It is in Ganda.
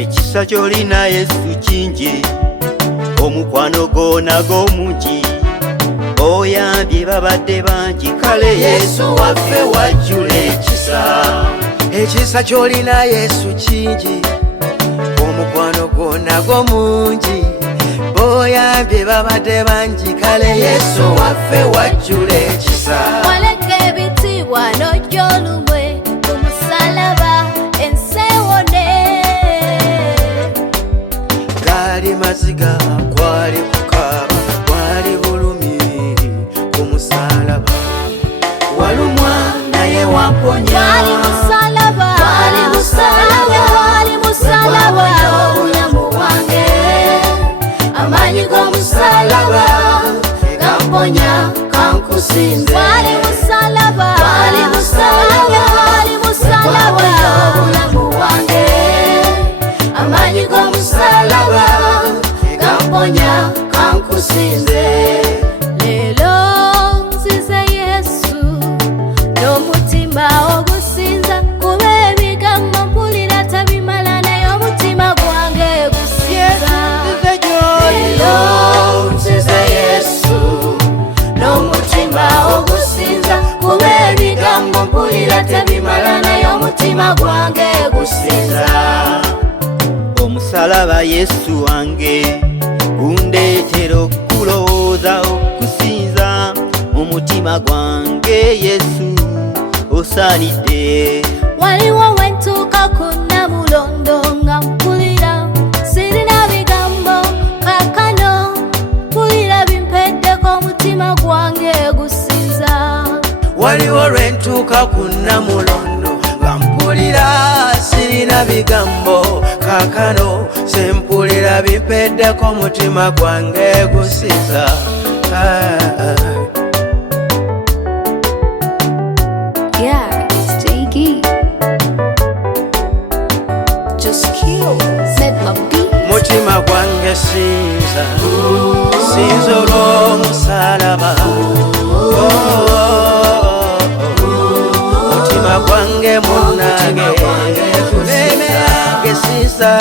ekisa kyolina Yesu kingi, omukwano gwo nagwo mungi, oyambye babadde bangi, kale Yesu waffe wajjula ekisa. Ekisa kyolina Yesu kingi, omukwano gwo nagwo mungi, oyambye babadde bangi, kale Yesu waffe wajjula ekisa. Waleka ebitiibwa n'ojja olumwe ku musalaba ensi ewone. Gaali maziga, kwali kukaaba, kwali bulumi ku musalaba. Walumwa naye wamponya, Gwali musalaba, gwali musalaba, gwali musalaba, obulamu bwange. Amaanyi g'omusalaba gamponya kankusinze. Gwali musalaba, gwali musalaba, gwali musalaba, obulamu bwange. Amaanyi g'omusalaba gamponya kankusinze. Leero nzize Yesu n'omutima ogusinza, kuba ebigambo mpulira tabimala, naye omutima gwange gusinza. Leero nzize Yesu n'omutima ogusinza, kuba ebigambo mpulira tabimala, naye omutima gwange gusinza. Omusalaba Yesu wange gundeetera okulowooza okusinza, omutima gwange Yesu osaanidde. Waliwo wentuuka ku Namulondo nga mpulira sirina bigambo, kaakano mpulira bimpeddeko, omutima gwange gusinza. Waliwo lwentuuka ku Namulondo nga mpulira sirina bigambo, kaakano sempulira bimpeddeko, omutima gwange gusinza. Yeah, it's J.G. Just kill, set my beat. Mutima gwange sinza, sinza olw'omusalaba. Mutima gwange munnange, emmeeme yange sinza.